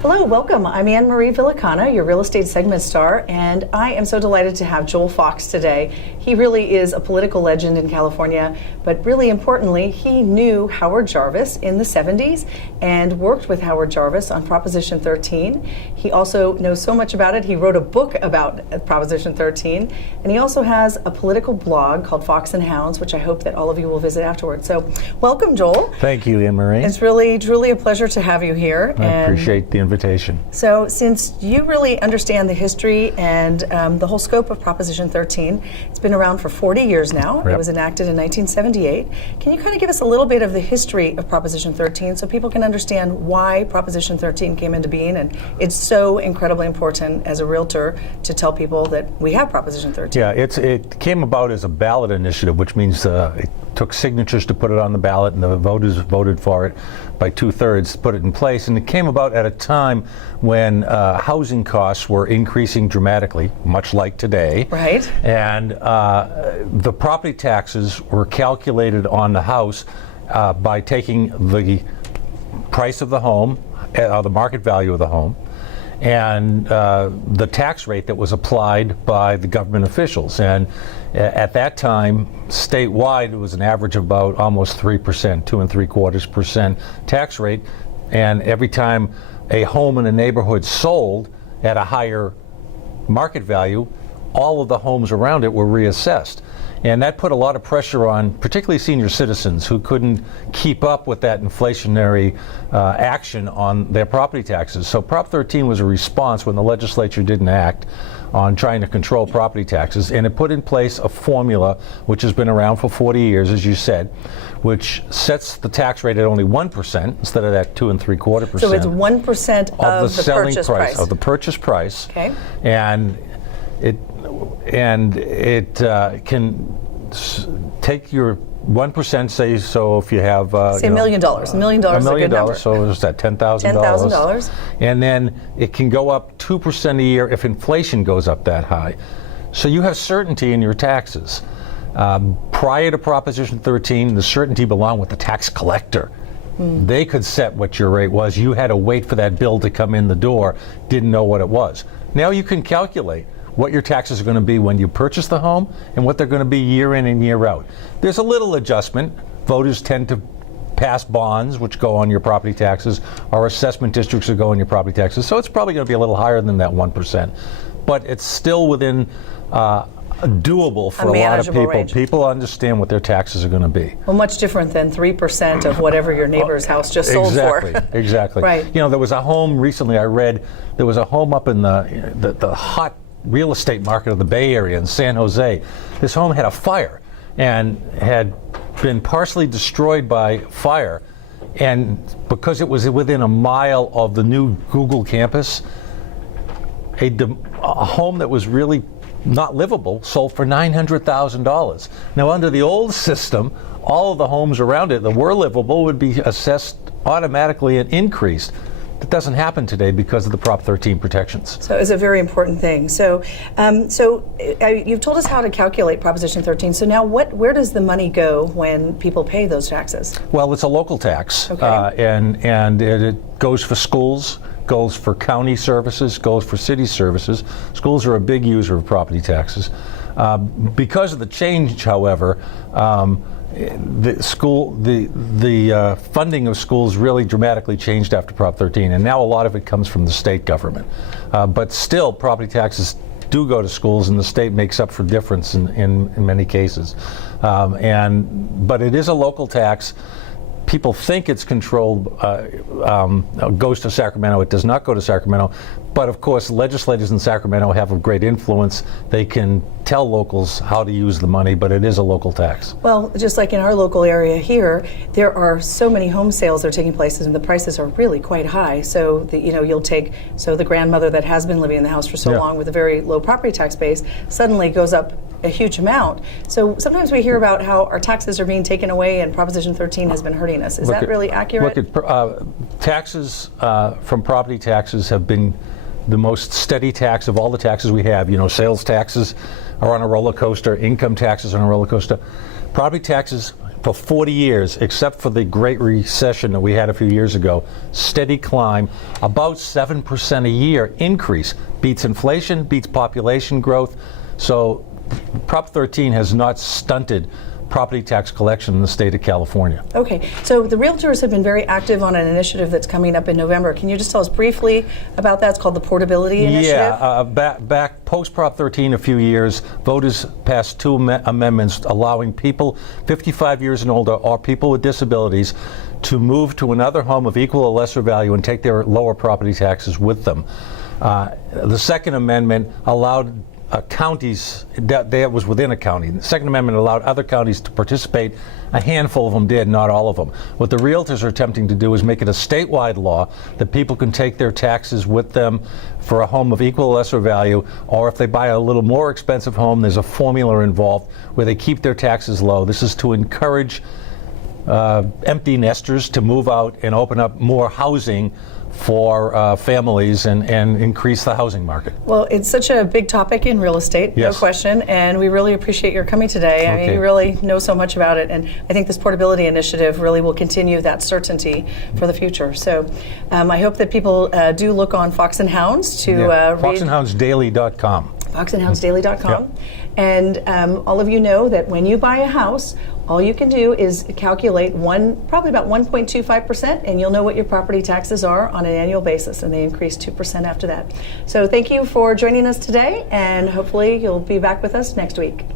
Hello, welcome. I'm Anne-Marie Villicana, your real estate segment star, and I am so delighted to have Joel Fox today. He really is a political legend in California, but really importantly, he knew Howard Jarvis in the 70s and worked with Howard Jarvis on Proposition 13. He also knows so much about it. He wrote a book about Proposition 13, and he also has a political blog called Fox and Hounds, which I hope that all of you will visit afterwards. So welcome, Joel. Thank you, Anne-Marie. It's really, truly a pleasure to have you here. I appreciate the invitation. So since you really understand the history and the whole scope of Proposition 13, it's been around for 40 years now. Yep. It was enacted in 1978. Can you kind of give us a little bit of the history of Proposition 13 so people can understand why Proposition 13 came into being? And it's so incredibly important as a realtor to tell people that we have Proposition 13. Yeah, it came about as a ballot initiative, which means it took signatures to put it on the ballot, and the voters voted for it by 2/3 to put it in place. And it came about at a time when housing costs were increasing dramatically, much like today. Right. And the property taxes were calculated on the house by taking the price of the home, the market value of the home, and the tax rate that was applied by the government officials. And at that time, statewide, it was an average of about almost 3%, 2.75% tax rate. And every time a home in a neighborhood sold at a higher market value, all of the homes around it were reassessed. And that put a lot of pressure on particularly senior citizens who couldn't keep up with that inflationary action on their property taxes. So Prop 13 was a response when the legislature didn't act on trying to control property taxes, and it put in place a formula which has been around for 40 years, as you said, which sets the tax rate at only 1% instead of that 2.75%. So it's 1% of the selling purchase price. Of the purchase price. Okay. And it can take your 1%, say, so if you have say $1 million. $1 million is a good number. So is that $10,000? $10,000. And then it can go up 2% a year if inflation goes up that high. So you have certainty in your taxes. Prior to Proposition 13, the certainty belonged with the tax collector. They could set what your rate was. You had to wait for that bill to come in the door, didn't know what it was. Now you can calculate what your taxes are going to be when you purchase the home and what they're going to be year in and year out. There's a little adjustment. Voters tend to pass bonds which go on your property taxes, or assessment districts that go on your property taxes. So it's probably going to be a little higher than that 1%. But it's still within doable for a lot of people. Range. People understand what their taxes are going to be. Well, much different than 3% of whatever your neighbor's house just sold for. Exactly. Right. You know, there was a home recently I read, there was a home up in the hot real estate market of the Bay Area in San Jose. This home had a fire and had been partially destroyed by fire, and because it was within a mile of the new Google campus, a home that was really not livable sold for $900,000. Now, under the old system, all of the homes around it that were livable would be assessed automatically and increased. That doesn't happen today because of the Prop 13 protections. So it's a very important thing. So, you've told us how to calculate Proposition 13. So now, where does the money go when people pay those taxes? Well, it's a local tax, okay. And it goes for schools, goes for county services, goes for city services. Schools are a big user of property taxes. Because of the change, however, the funding of schools really dramatically changed after Prop 13, and now a lot of it comes from the state government. But still, property taxes do go to schools, and the state makes up for difference in many cases. But it is a local tax. People think it's controlled, goes to Sacramento. It does not go to Sacramento. But of course, legislators in Sacramento have a great influence. They can tell locals how to use the money, but it is a local tax. Well, just like in our local area here, there are so many home sales that are taking place, and the prices are really quite high. So you'll take the grandmother that has been living in the house for so long with a very low property tax base suddenly goes up a huge amount. So sometimes we hear about how our taxes are being taken away and Proposition 13 has been hurting us. Is that really accurate? Look at taxes from property taxes have been the most steady tax of all the taxes we have. sales taxes are on a roller coaster, income taxes are on a roller coaster. Property taxes for 40 years, except for the Great Recession that we had a few years ago, steady climb, about 7% a year increase. Beats inflation, beats population growth. So Prop 13 has not stunted property tax collection in the state of California. Okay, so the realtors have been very active on an initiative that's coming up in November. Can you just tell us briefly about that? It's called the Portability Initiative. Yeah, back post Prop 13 a few years, voters passed two amendments allowing people 55 years and older or people with disabilities to move to another home of equal or lesser value and take their lower property taxes with them. The second amendment allowed counties, that was within a county. The Second Amendment allowed other counties to participate. A handful of them did, not all of them. What the realtors are attempting to do is make it a statewide law that people can take their taxes with them for a home of equal or lesser value, or if they buy a little more expensive home, there's a formula involved where they keep their taxes low. This is to encourage empty nesters to move out and open up more housing for families and increase the housing market. Well, it's such a big topic in real estate, Yes. no question, and we really appreciate your coming today. I mean, Okay. you really know so much about it, and I think this Portability Initiative really will continue that certainty for the future. So I hope that people do look on Fox and Hounds to read FoxandHoundsDaily.com. foxandhoundsdaily.com. Yep. And all of you know that when you buy a house, all you can do is calculate probably about 1.25%, and you'll know what your property taxes are on an annual basis, and they increase 2% after that. So thank you for joining us today, and hopefully you'll be back with us next week.